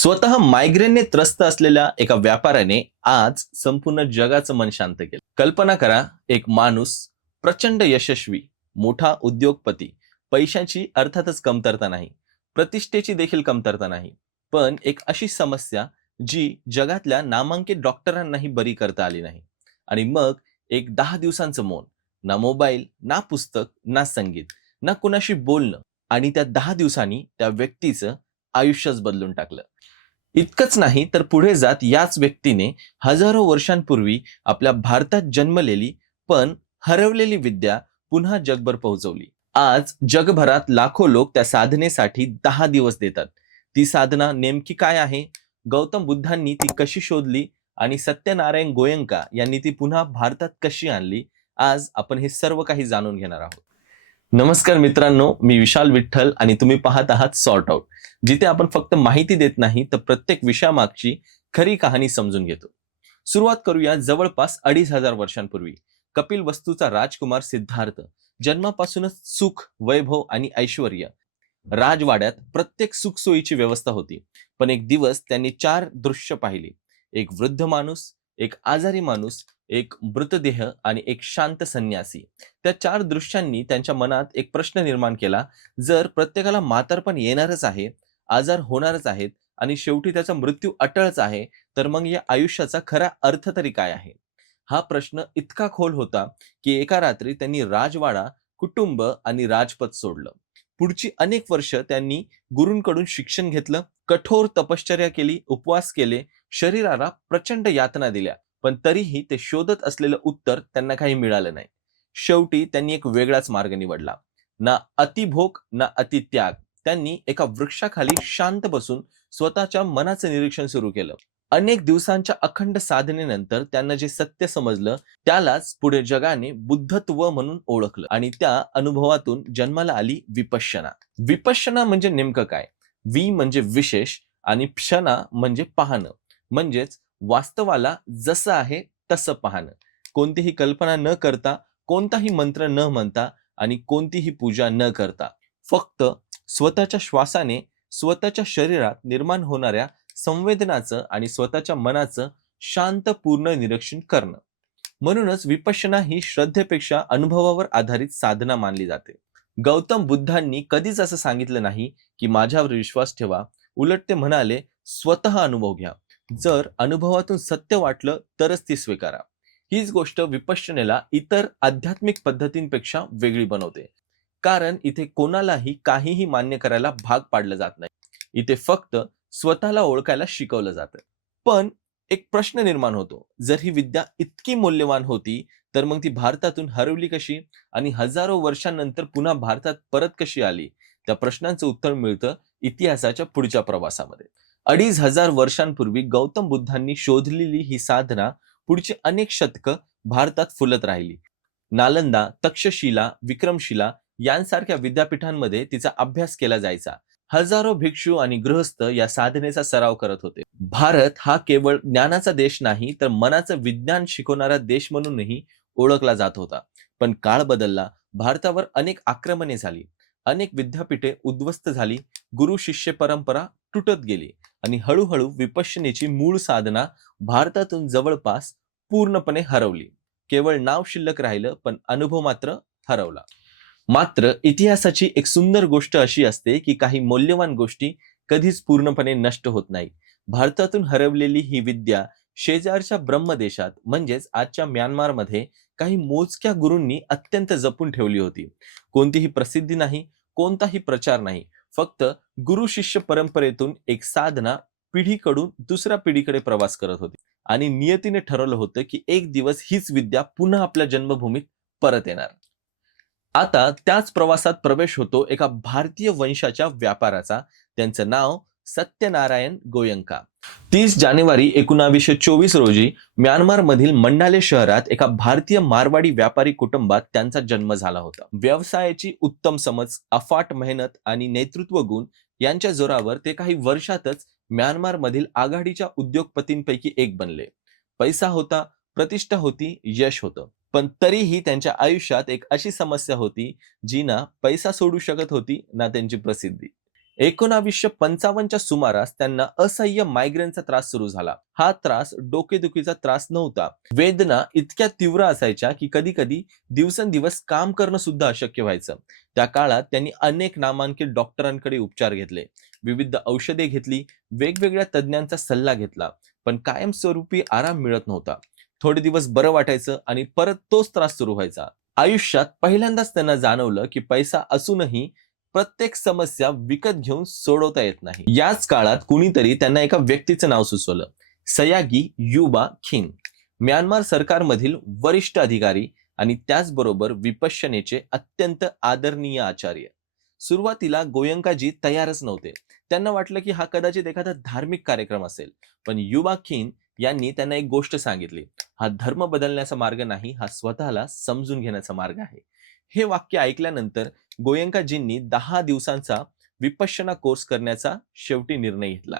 स्वतः मायग्रेनने त्रस्त असलेल्या एका व्यापाऱ्याने आज संपूर्ण जगाचं मन शांत केलं. कल्पना करा, एक माणूस प्रचंड यशस्वी, मोठा उद्योगपती, पैशाची अर्थातच कमतरता नाही, प्रतिष्ठेची देखील कमतरता नाही, पण एक अशी समस्या जी जगातल्या नामांकित डॉक्टरांनाही बरी करता आली नाही. आणि मग एक 10 दिवसांचं मौन, ना मोबाईल, ना पुस्तक, ना संगीत, ना कुणाशी बोलणं, आणि त्या 10 दिवसांनी त्या व्यक्तीचं आयुष्यच बदलून टाकलं. इतकंच नाही तर पुढे जात याच व्यक्तीने हजारो वर्षांपूर्वी आपल्या भारतात जन्मलेली पण हरवलेली विद्या पुन्हा जगभर पोहोचवली. आज जगभरात लाखो लोक त्या साधनेसाठी 10 दिवस देतात. ती साधना नेमकी काय आहे? गौतम बुद्धांनी ती कशी शोधली आणि सत्यनारायण गोयंका यांनी ती पुन्हा भारतात कशी आणली? आज आपण हे सर्व काही जाणून घेणार आहोत. नमस्कार मित्रांनो, मी विशाल विठ्ठल आणि तुम्ही पाहत आहात सॉर्ट आउट, जिथे आपण फक्त माहिती देत नाही तर प्रत्येक विषयामागची खरी कहाणी समजून घेतो. सुरुवात करूया जवळपास 2500 वर्षांपूर्वी. कपिल वस्तूचा राजकुमार सिद्धार्थ जन्मापासूनच सुख, वैभव आणि ऐश्वर्य. राजवाड्यात प्रत्येक सुखसोयीची व्यवस्था होती. पण एक दिवस त्यांनी 4 दृश्य पाहिली. एक वृद्ध माणूस, एक आजारी माणूस, एक मृतदेह आणि एक शांत संन्यासी. त्या 4 दृश्यांनी त्यांच्या मनात एक प्रश्न निर्माण केला. जर प्रत्येकाला म्हातारपण येणारच आहे, आजार होणारच आहेत आणि शेवटी त्याचा मृत्यू अटळच आहे, तर मग या आयुष्याचा खरा अर्थ तरी काय आहे? हा प्रश्न इतका खोल होता की एका रात्री त्यांनी राजवाडा, कुटुंब आणि राजपद सोडलं. पुढची अनेक वर्ष त्यांनी गुरूंकडून शिक्षण घेतलं, कठोर तपश्चर्या केली, उपवास केले, शरीराला प्रचंड यातना दिल्या, पण तरीही ते शोधत असलेलं उत्तर त्यांना काही मिळालं नाही. शेवटी त्यांनी एक वेगळाच मार्ग निवडला. ना अतिभोग ना अतित्याग. त्यांनी एका वृक्षाखाली शांत बसून स्वतःच्या मनाचं निरीक्षण सुरू केलं. अनेक दिवसांच्या अखंड साधनेनंतर त्यांना जे सत्य समजलं त्यालाच पुढे जगाने बुद्धत्व म्हणून ओळखलं आणि त्या अनुभवातून जन्माला आली विपश्यना. विपश्यना म्हणजे नेमकं काय? वि म्हणजे विशेष आणि क्षणा म्हणजे पाहणं, म्हणजेच वास्तवाला जसं आहे तसं पाहणं. कोणतीही कल्पना न करता, कोणताही मंत्र न म्हणता आणि कोणतीही पूजा न करता, फक्त स्वतःच्या श्वासाने स्वतःच्या शरीरात निर्माण होणाऱ्या संवेदनाचं आणि स्वतःच्या मनाचं शांतपूर्ण निरीक्षण करणं. म्हणूनच विपश्यना ही श्रद्धेपेक्षा अनुभवावर आधारित साधना मानली जाते. गौतम बुद्धांनी कधीच असं सांगितलं नाही की माझ्यावर विश्वास ठेवा. उलट ते म्हणाले, स्वतः अनुभव घ्या. जर अनुभवातून सत्य वाटलं तरच ती स्वीकारा. हीच गोष्ट विपश्यनेला इतर आध्यात्मिक पद्धतींपेक्षा वेगळी बनवते. कारण इथे कोणालाही काहीही मान्य करायला भाग पाडलं जात नाही. इथे फक्त स्वतःला ओळखायला शिकवलं जातं. पण एक प्रश्न निर्माण होतो, जर ही विद्या इतकी मौल्यवान होती तर मग ती भारतातून हरवली कशी आणि हजारो वर्षांनंतर पुन्हा भारतात परत कशी आली? त्या प्रश्नांचं उत्तर मिळतं इतिहासाच्या पुढच्या प्रवासामध्ये. 2500 वर्षांपूर्वी गौतम बुद्धांनी शोधलेली ही साधना पुढची अनेक शतकं भारतात फुलत राहिली. नालंदा, तक्षशिला, विक्रमशिला यांसारख्या विद्यापीठांमध्ये तिचा अभ्यास केला जायचा. हजारो भिक्षू आणि गृहस्थ या साधनेचा सराव करत होते. भारत हा केवळ ज्ञानाचा देश नाही तर मनाचं विज्ञान शिकवणारा देश म्हणूनही ओळखला जात होता. पण काळ बदलला. भारतावर अनेक आक्रमणे झाली, अनेक विद्यापीठे उद्ध्वस्त झाली, गुरु शिष्य परंपरा तुटत गेली आणि हळूहळू विपश्यनेची मूळ साधना भारतातून जवळपास पूर्णपणे हरवली. केवळ नाव शिल्लक राहिलं पण अनुभव मात्र हरवला. मात्र इतिहासाची एक सुंदर गोष्ट अशी असते की काही मौल्यवान गोष्टी कधीच पूर्णपणे नष्ट होत नाही. भारतातून हरवलेली ही विद्या शेजारच्या ब्रह्मदेशात म्हणजेच आजच्या म्यानमारमध्ये काही मोजक्या गुरूंनी अत्यंत जपून ठेवली होती. कोणतीही प्रसिद्धी नाही, कोणताही प्रचार नाही, फक्त गुरु शिष्य परंपरेतून एक साधना पिढीकडून दुसऱ्या पिढीकडे प्रवास करत होती आणि नियतीने ठरवलं होतं की एक दिवस हीच विद्या पुन्हा आपल्या जन्मभूमीत परत येणार. आता त्याच प्रवासात प्रवेश होतो एका भारतीय वंशाच्या व्यापाराचा. त्यांचं नाव सत्यनारायण गोयंका. 30 जानेवारी 1924 रोजी म्यानमारमधील मंडाले शहरात एका भारतीय मारवाडी व्यापारी कुटुंबात त्यांचा जन्म झाला होता. व्यवसायाची उत्तम समज, अफाट मेहनत आणि नेतृत्व गुण यांच्या जोरावर ते काही वर्षातच म्यानमारमधील आघाडीच्या उद्योगपतींपैकी एक बनले. पैसा होता, प्रतिष्ठा होती, यश होतं. पण तरीही त्यांच्या आयुष्यात एक अशी समस्या होती जी ना पैसा सोडू शकत होती ना त्यांची प्रसिद्धी. 1955च्या सुमारास त्यांना असह्य मायग्रेनचा त्रास सुरू झाला. हा त्रास डोकेदुखीचा त्रास नव्हता. वेदना इतक्या तीव्र असायच्या की कधी कधी दिवसेंदिवस काम करणं सुद्धा अशक्य व्हायचं. त्या काळात त्यांनी अनेक नामांकित डॉक्टरांकडे उपचार घेतले, विविध औषधे घेतली, वेगवेगळ्या तज्ञांचा सल्ला घेतला, पण कायमस्वरूपी आराम मिळत नव्हता. थोडे दिवस बरं वाटायचं आणि परत तोच त्रास सुरू व्हायचा. आयुष्यात पहिल्यांदाच त्यांना जाणवलं की पैसा असूनही प्रत्येक समस्या विकत घेऊन सोडवता येत नाही. याच काळात कुणीतरी त्यांना एका व्यक्तीचं नाव सुचवलं, सयागी युबा खिन. म्यानमार सरकारमधील वरिष्ठ अधिकारी आणि त्याचबरोबर विपश्यनेचे अत्यंत आदरणीय आचार्य. सुरुवातीला गोयंकाजी तयारच नव्हते. त्यांना वाटलं की हा कदाचित एखादा धार्मिक कार्यक्रम असेल, पण युबा खिन यांनी त्यांना एक गोष्ट सांगितली, हा धर्म बदलण्याचा मार्ग नाही, हा स्वतःला समजून घेण्याचा मार्ग आहे. हे वाक्य ऐकल्यानंतर गोयंकाजींनी 10 दिवसांचा विपश्यना कोर्स करण्याचा शेवटी निर्णय घेतला.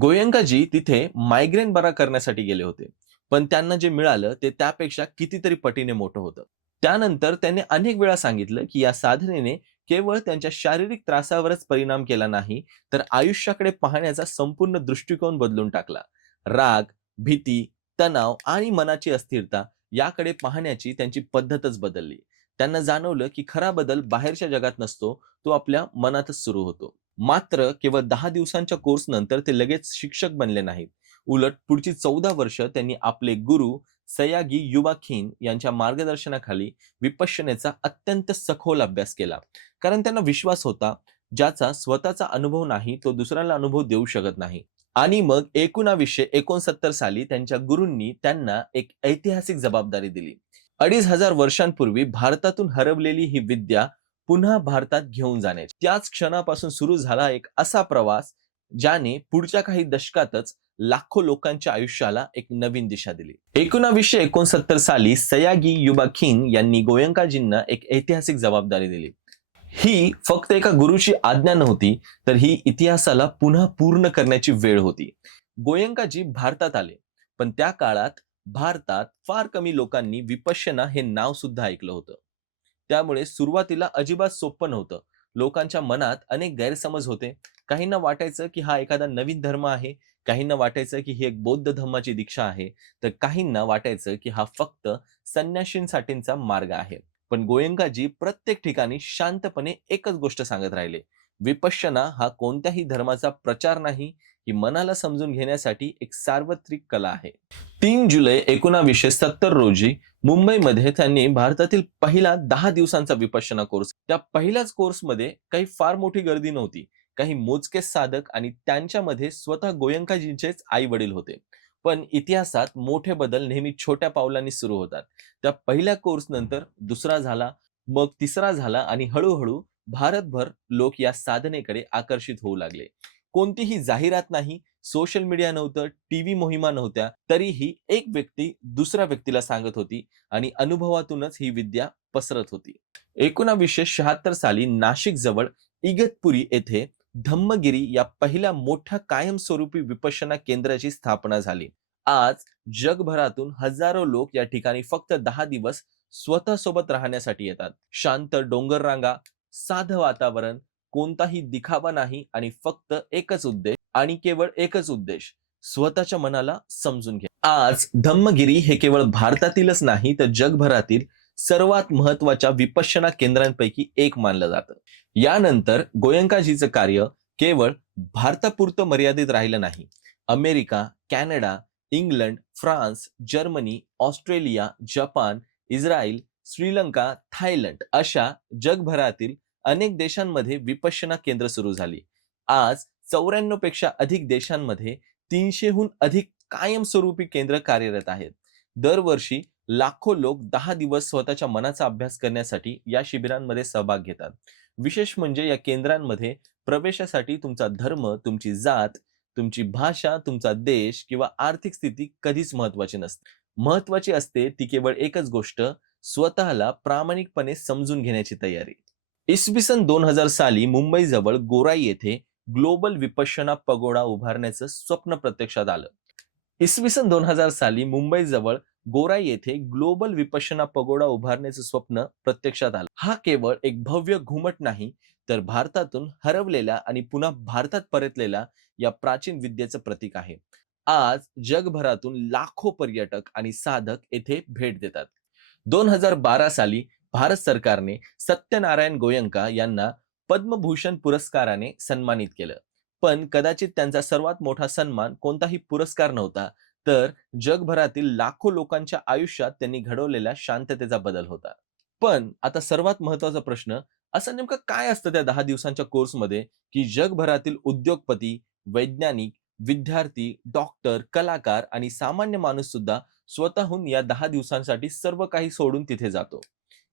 गोयंकाजी तिथे मायग्रेन बरा करण्यासाठी गेले होते, पण त्यांना जे मिळालं ते त्यापेक्षा कितीतरी पटीने मोठं होतं. त्यानंतर त्यांनी अनेक वेळा सांगितलं की या साधनेने केवळ त्यांच्या शारीरिक त्रासावरच परिणाम केला नाही, तर आयुष्याकडे पाहण्याचा संपूर्ण दृष्टिकोन बदलून टाकला. राग, भीती, तणाव आणि मनाची अस्थिरता याकडे पाहण्याची त्यांची पद्धतच बदलली. त्यांना जाणवलं की खरा बदल बाहेरच्या जगात नसतो, तो आपल्या मनातच सुरू होतो. मात्र केवळ 10 दिवसांच्या कोर्स नंतर ते लगेच शिक्षक बनले नाहीत. उलट पुढची 14 वर्ष त्यांनी आपले गुरु सयागी युबा खिन यांच्या मार्गदर्शनाखाली विपश्यनेचा अत्यंत सखोल अभ्यास केला. कारण त्यांना विश्वास होता, ज्याचा स्वतःचा अनुभव नाही तो दुसऱ्याला अनुभव देऊ शकत नाही. आणि मग 1969 साली त्यांच्या गुरूंनी त्यांना एक ऐतिहासिक जबाबदारी दिली. 2500 वर्षांपूर्वी भारतातून हरवलेली ही विद्या पुन्हा भारतात घेऊन जाण्याची. त्याच क्षणापासून सुरू झाला एक असा प्रवास ज्याने पुढच्या काही दशकातच लाखो लोकांच्या आयुष्याला एक नवीन दिशा दिली. 1969 साली सयागी युबा खिन यांनी गोयंकाजींना एक ऐतिहासिक जबाबदारी दिली. ही फक्त एका गुरुची आज्ञा नव्हती, तर ही इतिहासाला पुन्हा पूर्ण करण्याची वेळ होती. गोयंकाजी भारतात आले, पण त्या काळात भारतात फार कमी लोकांनी विपश्यना हे नाव सुद्धा ऐकलं होतं. त्यामुळे सुरुवातीला अजिबात सोपं नव्हतं. लोकांच्या मनात अनेक गैरसमज होते. काहींना वाटायचं की हा एखादा नवीन धर्म आहे, काहींना वाटायचं की ही एक बौद्ध धर्माची दीक्षा आहे, तर काहींना वाटायचं की हा फक्त संन्याशींसाठीचा मार्ग आहे. पण गोयंकाजी प्रत्येक ठिकाणी शांतपणे एकच गोष्ट सांगत राहिले, विपश्यना हा कोणत्याही धर्माचा प्रचार नाही, ही मनाला समजून घेण्यासाठी एक सार्वत्रिक कला आहे. 3 जुलै 1970 रोजी मुंबईमध्ये त्यांनी भारतातील पहिला 10 दिवसांचा विपश्यना कोर्स. त्या पहिल्याच कोर्समध्ये काही फार मोठी गर्दी नव्हती. काही मोजकेच साधक आणि त्यांच्यामध्ये स्वतः गोयंकाजींचेच आई वडील होते. पण इतिहासात मोठे बदल नेहमी छोट्या पावलांनी सुरू होतात. त्या पहिल्या कोर्स नंतर दुसरा झाला, मग तिसरा झाला आणि हळूहळू भारतभर लोक या साधनेकडे आकर्षित होऊ लागले. कोणतीही जाहिरात नाही, सोशल मीडिया नव्हतं, टीव्ही मोहिमा नव्हत्या, तरीही एक व्यक्ती दुसऱ्या व्यक्तीला सांगत होती आणि अनुभवातूनच ही विद्या पसरत होती. 1976 साली नाशिक जवळ इगतपुरी येथे धम्मगिरी या पहिल्या मोठ्या कायमस्वरूपी विपश्यना केंद्राची स्थापना झाली. आज जगभरातून हजारो लोक या ठिकाणी फक्त 10 दिवस स्वतःसोबत राहण्यासाठी येतात. शांत डोंगर रांगा, साधं वातावरण, कोणताही दिखावा नाही आणि फक्त एकच उद्देश आणि केवळ एकच उद्देश, स्वतःच्या मनाला समजून घे. आज धम्मगिरी हे केवळ भारतातीलच नाही तर जगभरातील सर्वात महत्वाच्या विपश्यना केंद्रांपैकी एक मानलं जातं. यानंतर गोयंकाजीचं कार्य केवळ भारतापुरतं मर्यादित राहिलं नाही. America, Canada, England, France, Germany, Australia, Japan, Israel, Sri Lanka, Thailand अशा जगभरातील अनेक देशांमध्ये विपश्यना केंद्र सुरू झाली. आज 94 पेक्षा अधिक देशांमध्ये 300हून अधिक कायमस्वरूपी केंद्र कार्यरत आहेत. दरवर्षी लाखो लोक 10 दिवस स्वतःच्या मनाचा अभ्यास करण्यासाठी या शिबिरांमध्ये सहभाग घेतात. विशेष म्हणजे या केंद्रांमध्ये प्रवेशासाठी तुमचा धर्म, तुमची जात, तुमची भाषा, तुमचा देश किंवा आर्थिक स्थिती कधीच महत्वाची नसते. महत्वाची असते ती केवळ एकच गोष्ट, स्वतःला प्रामाणिकपणे समजून घेण्याची तयारी. इसवी सन 2000 साली मुंबईजवळ गोराई येथे ग्लोबल विपश्यना पगोडा उभारण्याचं स्वप्न प्रत्यक्षात आलं. इसवी सन 2000 साली मुंबईजवळ गोराई येथे ग्लोबल विपश्यना पगोडा उभारण्याचं स्वप्न प्रत्यक्षात आलं. हा केवळ एक भव्य घुमट नाही, तर भारतातून हरवलेल्या आणि पुन्हा भारतात परतलेल्या या प्राचीन विद्येचं प्रतीक आहे. आज जगभरातून लाखो पर्यटक आणि साधक येथे भेट देतात. 2012 साली भारत सरकारने सत्यनारायण गोयंका यांना पद्मभूषण पुरस्काराने सन्मानित केलं. पण कदाचित त्यांचा सर्वात मोठा सन्मान कोणताही पुरस्कार नव्हता, तर जगभरातील लाखो लोकांच्या आयुष्यात त्यांनी घडवलेल्या शांततेचा बदल होता. पण आता सर्वात महत्त्वाचा प्रश्न, असं नेमकं काय असतं त्या 10 दिवसांच्या कोर्समध्ये, की जगभरातील उद्योगपती, वैज्ञानिक, विद्यार्थी, डॉक्टर, कलाकार आणि सामान्य माणूस सुद्धा स्वतःहून या 10 दिवसांसाठी सर्व काही सोडून तिथे जातो.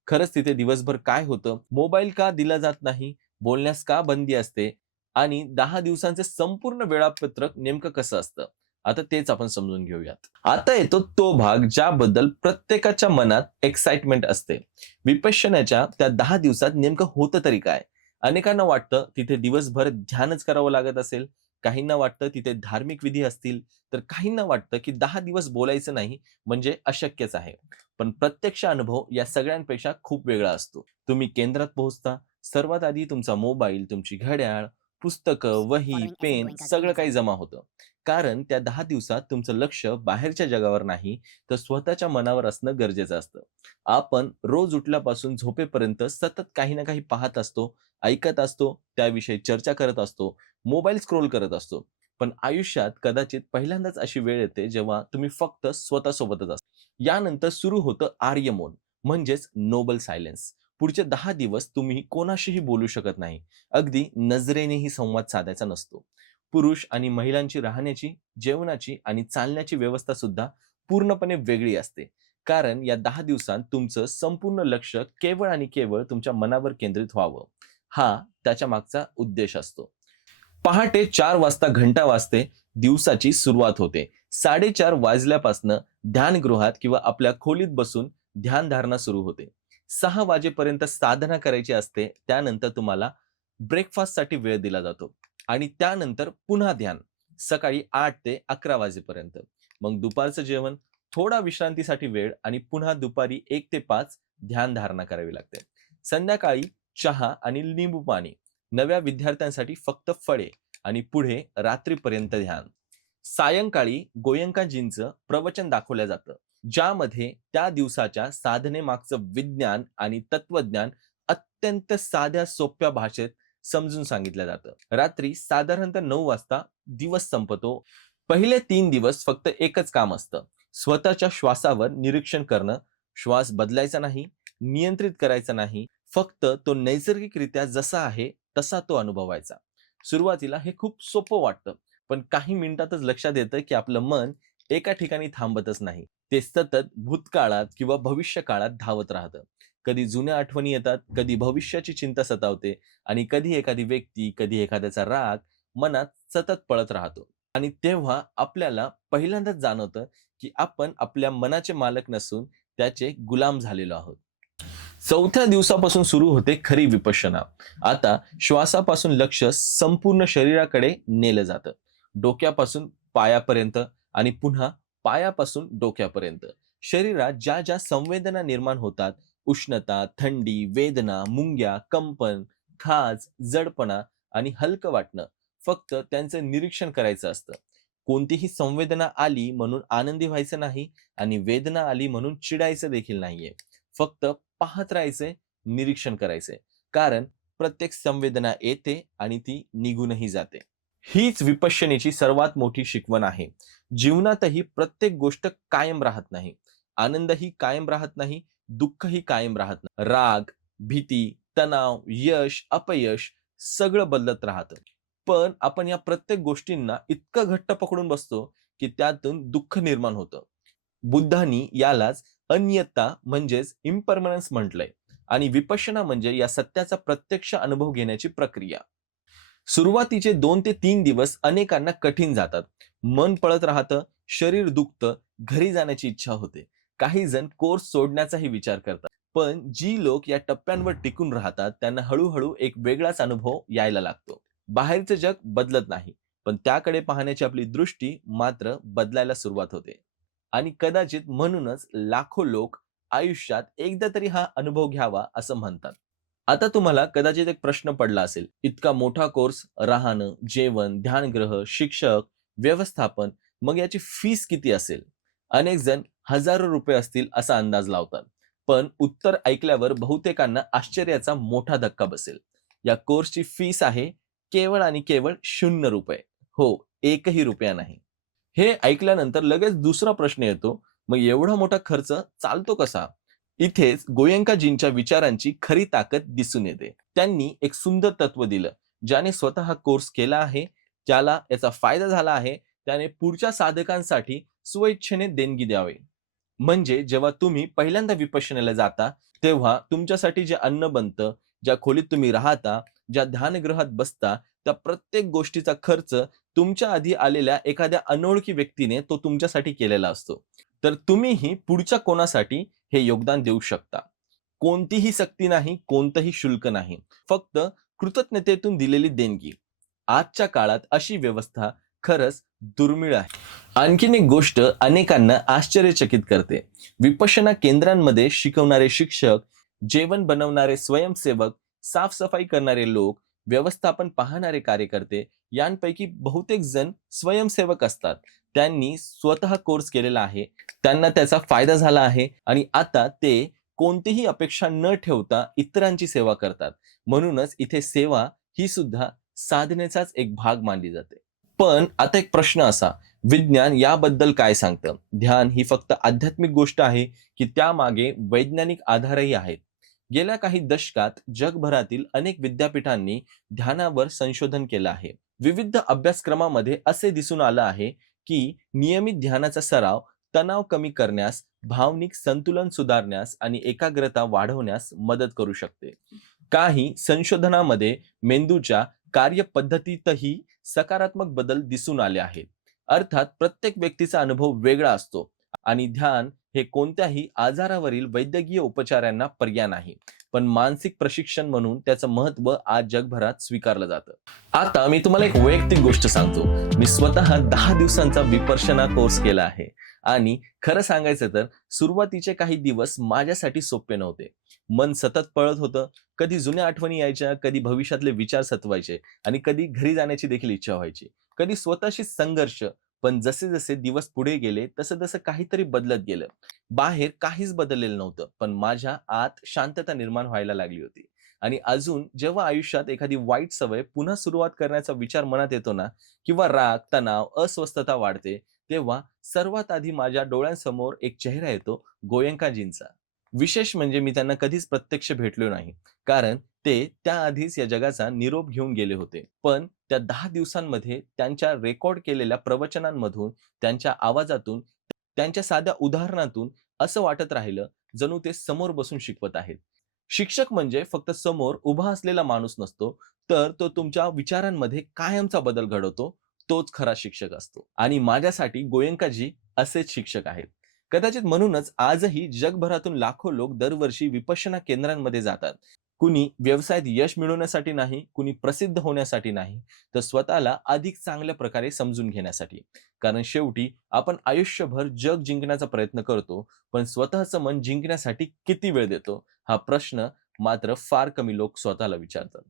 खरंच तिथे दिवसभर काय होतं? मोबाईल का दिला जात नाही? बोलण्यास का बंदी असते? आणि 10 दिवसांचे संपूर्ण वेळापत्रक नेमकं कसं असतं? आता तेच आपण समजून घेऊयात. आता येतो तो भाग ज्याबद्दल प्रत्येकाच्या मनात एक्साइटमेंट असते. विपश्यनाच्या त्या 10 दिवसात नेमकं होतं तरी काय? अनेकांना वाटतं तिथे दिवसभर ध्यानच करावं लागत असेल. काहींना वाटतं तिथे धार्मिक विधी असतील. तर काहींना वाटतं की 10 दिवस बोलायचं नाही म्हणजे अशक्यच आहे. पण प्रत्यक्ष अनुभव या सगळ्यांपेक्षा खूप वेगळा असतो. तुम्ही केंद्रात पोहोचता. सर्वात आधी तुमचा मोबाईल, तुमची घड्याळ, पुस्तकं, वही, पेन सगळं काही जमा होतं. कारण त्या 10 दिवसात तुमचं लक्ष बाहेरच्या जगावर नाही, तर स्वतःच्या मनावर असणं गरजेचं असतं. आपण रोज उठल्यापासून झोपेपर्यंत सतत काही ना काही पाहत असतो, ऐकत असतो, त्याविषयी चर्चा करत असतो, मोबाईल स्क्रोल करत असतो. पण आयुष्यात कदाचित पहिल्यांदाच अशी वेळ येते जेव्हा तुम्ही फक्त स्वतःसोबतच असता. यानंतर सुरू होतं आर्य मौन, म्हणजेच नोबल सायलेन्स. पुढचे 10 दिवस तुम्ही कोणाशीही बोलू शकत नाही. अगदी नजरेनेही संवाद साधायचा नसतो. पुरुष आणि महिलांची राहण्याची, जेवणाची आणि चालण्याची व्यवस्था सुद्धा पूर्णपणे वेगळी असते. कारण या 10 दिवसांत तुमचं संपूर्ण लक्ष केवळ आणि केवळ तुमच्या मनावर केंद्रित व्हावं. हा त्याच्या मागचा उद्देश असतो. पहाटे 4 वाजता घंटा वाजते, दिवसाची सुरुवात होते. 4:30 वाजल्यापासनं ध्यानगृहात किंवा आपल्या खोलीत बसून ध्यानधारणा सुरू होते. 6 वाजेपर्यंत साधना करायची असते. त्यानंतर तुम्हाला ब्रेकफास्टसाठी वेळ दिला जातो आणि त्यानंतर पुन्हा ध्यान. सकाळी 8 ते 11 वाजेपर्यंत. मग दुपारचं जेवण, थोडा विश्रांतीसाठी वेळ आणि पुन्हा दुपारी 1 ते 5 ध्यानधारणा करावी लागते. संध्याकाळी चहा आणि लिंबू पाणी. नव्या विद्यार्थ्यांसाठी फक्त फळे आणि पुढे रात्रीपर्यंत ध्यान. सायंकाळी गोयंकाजींचं प्रवचन दाखवलं जातं, ज्यामध्ये त्या दिवसाच्या साधनेमागचं विज्ञान आणि तत्वज्ञान अत्यंत साध्या सोप्या भाषेत समजून सांगितलं जातं. रात्री साधारणतः 9 वाजता दिवस संपतो. पहिले 3 दिवस फक्त एकच काम असतं, स्वतःच्या श्वासावर निरीक्षण करणं. श्वास बदलायचा नाही, नियंत्रित करायचा नाही, फक्त तो नैसर्गिकरित्या जसा आहे तसा तो अनुभवायचा. सुरुवातीला हे खूप सोपं वाटतं, पण काही मिनिटातच लक्षात येतं की आपलं मन एका ठिकाणी थांबतच नाही. ते सतत भूतकाळात किंवा भविष्य काळात धावत राहतं. कधी जुन्या आठवणी येतात, कधी भविष्याची चिंता सतावते आणि कधी एखादी व्यक्ती, कधी एखाद्याचा राग मनात सतत पळत राहतो. आणि तेव्हा आपल्याला पहिल्यांदाच जाणवतं की आपण आपल्या मनाचे मालक नसून त्याचे गुलाम झालेलो आहोत. 4थ्या दिवसापासून सुरू होते खरी विपश्यना. आता श्वासापासून लक्ष संपूर्ण शरीराकडे नेलं जातं. डोक्यापासून पायापर्यंत आणि पुन्हा पायापासून डोक्यापर्यंत. शरीरात ज्या ज्या संवेदना निर्माण होतात, उष्णता, थंडी, वेदना, मुंग्या, कंपन, खाज, जडपणा आणि हलकं वाटणं, फक्त त्यांचं निरीक्षण करायचं असतं. कोणतीही संवेदना आली म्हणून आनंदी व्हायचं नाही आणि वेदना आली म्हणून चिडायचं देखील नाहीये. फक्त पाहत राहायचंय, निरीक्षण करायचंय. कारण प्रत्येक संवेदना येते आणि ती निघूनही जाते. हीच विपश्यनेची सर्वात मोठी शिकवण आहे. जीवनातही प्रत्येक गोष्ट कायम राहत नाही. आनंदही कायम राहत नाही, दुःखही कायम राहत नाही. राग, भीती, तणाव, यश, अपयश सगळं बदलत राहतं. पण आपण या प्रत्येक गोष्टींना इतकं घट्ट पकडून बसतो, की त्यातून दुःख निर्माण होतं. बुद्धांनी यालाच अनियतता म्हणजेच इम्परमनन्स म्हटलंय आणि विपश्यना म्हणजे या सत्याचा प्रत्यक्ष अनुभव घेण्याची प्रक्रिया. सुरुवातीचे 2 ते 3 दिवस अनेकांना कठीण जातात. मन पळत राहतं, शरीर दुखतं, घरी जाण्याची इच्छा होते. काही जण कोर्स सोडण्याचाही विचार करतात. पण जी लोक या टप्प्यांवर टिकून राहतात त्यांना हळूहळू एक वेगळाच अनुभव यायला लागतो. बाहेरचं जग बदलत नाही, पण त्याकडे पाहण्याची आपली दृष्टी मात्र बदलायला सुरुवात होते. आणि कदाचित म्हणूनच लाखो लोक आयुष्यात एकदा तरी हा अनुभव घ्यावा असं म्हणतात. आता तुम्हाला कदाचित एक प्रश्न पडला असेल, इतका मोठा कोर्स, राहणं, जेवण, ध्यानगृह, शिक्षक, व्यवस्थापन, मग याची फीस किती असेल? अनेक जण हजारो रुपये असतील असा अंदाज लावतात. पण उत्तर ऐकल्यावर बहुतेकांना आश्चर्याचा मोठा धक्का बसेल. या कोर्सची फीस आहे केवळ आणि केवळ ₹0. हो, एकही रुपया नाही. हे ऐकल्यानंतर लगेच दुसरा प्रश्न येतो, मग एवढा मोठा खर्च चालतो कसा? इथेच गोयंकाजींच्या विचारांची खरी ताकद दिसून येते. त्यांनी एक सुंदर तत्व दिलं, ज्याने स्वतः हा कोर्स केला आहे, ज्याला याचा फायदा झाला आहे, त्याने पुढच्या साधकांसाठी स्वइच्छेने देणगी द्यावी. म्हणजे जेव्हा तुम्ही पहिल्यांदा विपश्यनाला जाता, तेव्हा तुमच्यासाठी जे अन्न बनतं, ज्या खोलीत तुम्ही राहता, ज्या ध्यानगृहात बसता, त्या प्रत्येक गोष्टीचा खर्च तुमच्या आधी आलेल्या एखाद्या अनोळखी व्यक्तीने तो तुमच्यासाठी केलेला असतो. तर तुम्हीही पुढच्या कोणासाठी हे योगदान देऊ शकता. कोणतीही सक्ती नाही, कोणतंही शुल्क नाही. फक्त कृतज्ञतेतून दिलेली देणगी. आजच्या काळात अशी व्यवस्था खरंच दुर्मिळ आहे. आणखीन एक गोष्ट अनेकांना आश्चर्यचकित करते. विपश्यना केंद्रांमध्ये शिकवणारे शिक्षक, जेवण बनवणारे स्वयंसेवक, साफसफाई करणारे लोक, व्यवस्थापन पाहणारे कार्यकर्ते यांपैकी बहुतेक जण स्वयंसेवक असतात. त्यांनी स्वतः कोर्स केलेला आहे. त्यांना त्याचा फायदा झाला आहे आणि आता ते कोणतीही अपेक्षा न ठेवता इतरांची सेवा करतात. म्हणूनच इथे सेवा ही सुद्धा साधनेचाच एक भाग मानली जाते. पण आता एक प्रश्न असा, विज्ञान याबद्दल काय सांगतं? ध्यान ही फक्त आध्यात्मिक गोष्ट आहे, की त्यामागे वैज्ञानिक आधारही आहेत? गेल्या काही दशकात जगभरातील अनेक विद्यापीठांनी ध्यानावर संशोधन केलं आहे. विविध अभ्यासक्रमामध्ये असे दिसून आलं आहे, की नियमित ध्यानाचा सराव तणाव कमी करण्यास, भावनिक संतुलन सुधारण्यास आणि एकाग्रता वाढवण्यास मदत करू शकते. काही संशोधनामध्ये मेंदूच्या कार्यपद्धतीतही सकारात्मक बदल दिसून आले आहेत. अर्थात प्रत्येक व्यक्तीचा अनुभव वेगळा असतो आणि ध्यान हे कोणत्याही आजारावरील वैद्यकीय उपचारांना पर्याय नाही. पण मानसिक प्रशिक्षण म्हणून त्याचं महत्त्व आज जगभरात स्वीकारलं जातं. आता मी तुम्हाला एक वैयक्तिक गोष्ट सांगतो. मी स्वतः 10 दिवसांचा विपश्यना कोर्स केला आहे आणि खरं सांगायचं तर सुरुवातीचे काही दिवस माझ्यासाठी सोपे नव्हते. मन सतत पळत होतं. कधी जुन्या आठवणी यायच्या, कधी भविष्यातले विचार सतवायचे आणि कधी घरी जाण्याची देखील इच्छा व्हायची. कधी स्वतःशी संघर्ष. पण जसे-जसे दिवस पुढे गेले, तसं-तसं काहीतरी बदलत गेलं. बाहेर काहीच बदललेलं नव्हतं, पण माझ्या आत शांतता निर्माण व्हायला लागली होती. आणि अजून जेव्हा आयुष्यात एखादी वाईट सवय पुन्हा सुरुवात करण्याचा विचार मनात येतो ना, किंवा राग, तणाव, अस्वस्थता वाढते, तेव्हा सर्वात आधी माझ्या डोळ्यांसमोर एक चेहरा येतो, गोयंकाजींचा. विशेष म्हणजे मी त्यांना कधीच प्रत्यक्ष भेटलो नाही. कारण ते त्याआधीच या जगाचा निरोप घेऊन गेले होते. पण त्या 10 दिवसांमध्ये त्यांच्या रेकॉर्ड केलेल्या प्रवचनांमधून, त्यांच्या आवाजातून, त्यांच्या साध्या उदाहरणातून असं वाटत राहिलं, जणू ते समोर बसून शिकवत आहेत. शिक्षक म्हणजे फक्त समोर उभा असलेला माणूस नसतो, तर तो तुमच्या विचारांमध्ये कायमचा बदल घडवतो. तोच खरा शिक्षक असतो. आणि माझ्यासाठी गोयंकाजी असेच शिक्षक आहेत. कदाचित म्हणूनच आजही जगभरातून लाखो लोक दरवर्षी विपश्यना केंद्रांमध्ये जातात. कुणी व्यवसायात यश मिळवण्यासाठी नाही, कुणी प्रसिद्ध होण्यासाठी नाही, तर स्वतःला अधिक चांगल्या प्रकारे समजून घेण्यासाठी. कारण शेवटी आपण आयुष्यभर जग जिंकण्याचा प्रयत्न करतो, पण स्वतःचं मन जिंकण्यासाठी किती वेळ देतो? हा प्रश्न मात्र फार कमी लोक स्वतःला विचारतात.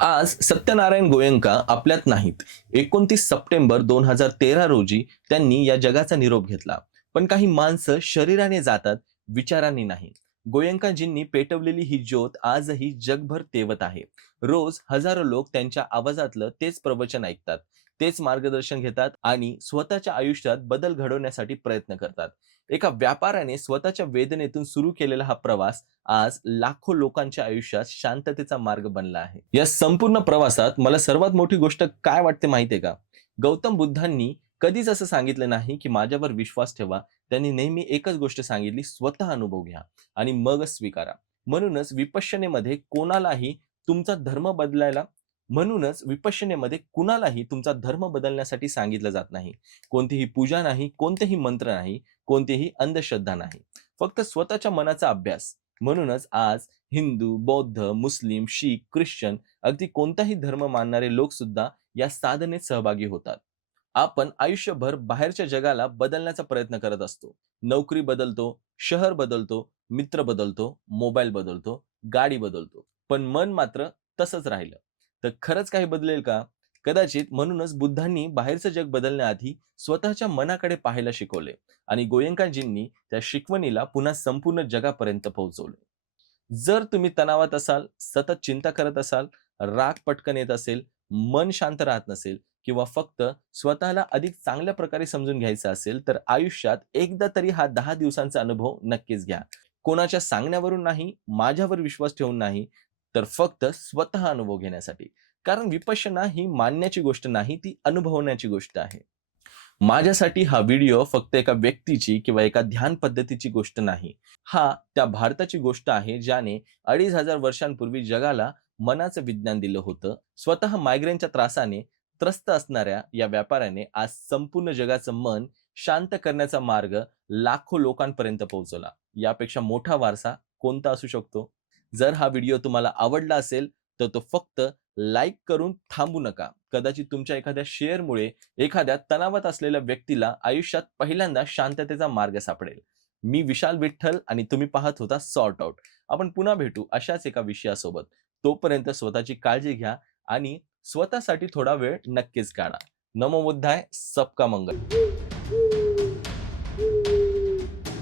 आज सत्यनारायण गोयंका आपल्यात नाहीत. 29 सप्टेंबर 2013 रोजी त्यांनी या जगाचा निरोप घेतला. पण काही माणसं शरीराने जातात, विचारांनी नाही. गोयंकाजींनी पेटवलेली ही ज्योत आजही जगभर तेवत आहे. रोज हजारो लोक त्यांच्या आवाजातलं तेच प्रवचन ऐकतात, तेच मार्गदर्शन घेतात आणि स्वतःच्या आयुष्यात बदल घडवण्यासाठी प्रयत्न करतात. एका व्यापाऱ्याने स्वतःच्या वेदनेतून सुरू केलेला हा प्रवास आज लाखो लोकांच्या आयुष्यात शांततेचा मार्ग बनला आहे. या संपूर्ण प्रवासात मला सर्वात मोठी गोष्ट काय वाटते माहितीये का? गौतम बुद्धांनी कधीच असं सांगितलं नाही की माझ्यावर विश्वास ठेवा. त्यांनी नेहमी एकच गोष्ट सांगितली, स्वतः अनुभव घ्या आणि मगच स्वीकारा. म्हणूनच विपश्यनेमध्ये कोणालाही तुमचा धर्म बदलायला म्हणूनच विपश्यनेमध्ये कुणालाही तुमचा धर्म बदलण्यासाठी सांगितलं जात नाही. कोणतीही पूजा नाही, कोणतेही मंत्र नाही, कोणतीही अंधश्रद्धा नाही. फक्त स्वतःच्या मनाचा अभ्यास. म्हणूनच आज हिंदू, बौद्ध, मुस्लिम, शीख, ख्रिश्चन अगदी कोणताही धर्म मानणारे लोक सुद्धा या साधनेत सहभागी होतात. आपण आयुष्यभर बाहेरच्या जगाला बदलण्याचा प्रयत्न करत असतो. नोकरी बदलतो, शहर बदलतो, मित्र बदलतो, मोबाईल बदलतो, गाडी बदलतो. पण मन मात्र तसंच राहिलं. तर खरंच काही बदलेल का? कदाचित म्हणूनच बुद्धांनी बाहेरचं जग बदलण्याआधी स्वतःच्या मनाकडे पाहायला शिकवले आणि गोयंकाजींनी त्या शिकवणीला पुन्हा संपूर्ण जगापर्यंत पोहोचवले. जर तुम्ही तणावात असाल, सतत चिंता करत असाल, राग पटकन येत असेल, मन शांत राहत नसेल किंवा फक्त स्वतःला अधिक चांगल्या प्रकारे समजून घ्यायचं असेल, तर आयुष्यात एकदा तरी हा 10 दिवसांचा अनुभव नक्कीच घ्या. कोणाच्या सांगण्यावरून नाही, माझ्यावर विश्वास ठेवून नाही, तर फक्त स्वतः अनुभव घेण्यासाठी. कारण विपश्यना ही मानण्याची गोष्ट नाही, ती अनुभवण्याची गोष्ट आहे. माझ्यासाठी हा व्हिडिओ फक्त एका व्यक्तीची किंवा एका ध्यान पद्धतीची गोष्ट नाही. हा त्या भारताची गोष्ट आहे, ज्याने 2500 वर्षांपूर्वी जगाला मनाचं विज्ञान दिलं होतं. स्वतः मायग्रेनच्या त्रासाने त्रस्त असणाऱ्या या व्यापाऱ्याने आज संपूर्ण जगाचं मन शांत करण्याचा मार्ग लाखो लोकांपर्यंत पोहोचवला. यापेक्षा मोठा वारसा कोणता असू शकतो? जर हा व्हिडिओ तुम्हाला आवडला असेल, तर तो फक्त लाईक करून थांबू नका. कदाचित तुमच्या एखाद्या शेअरमुळे एखाद्या तणावात असलेल्या व्यक्तीला आयुष्यात पहिल्यांदा शांततेचा मार्ग सापडेल. मी विशाल विठ्ठल आणि तुम्ही पाहत होता सॉर्ट आउट. आपण पुन्हा भेटू अशाच एका विषयासोबत. तोपर्यंत स्वतःची काळजी घ्या आणि स्वतःसाठी थोडा वेळ नक्कीच काढा. नमो बुद्धाय, सबका मंगल.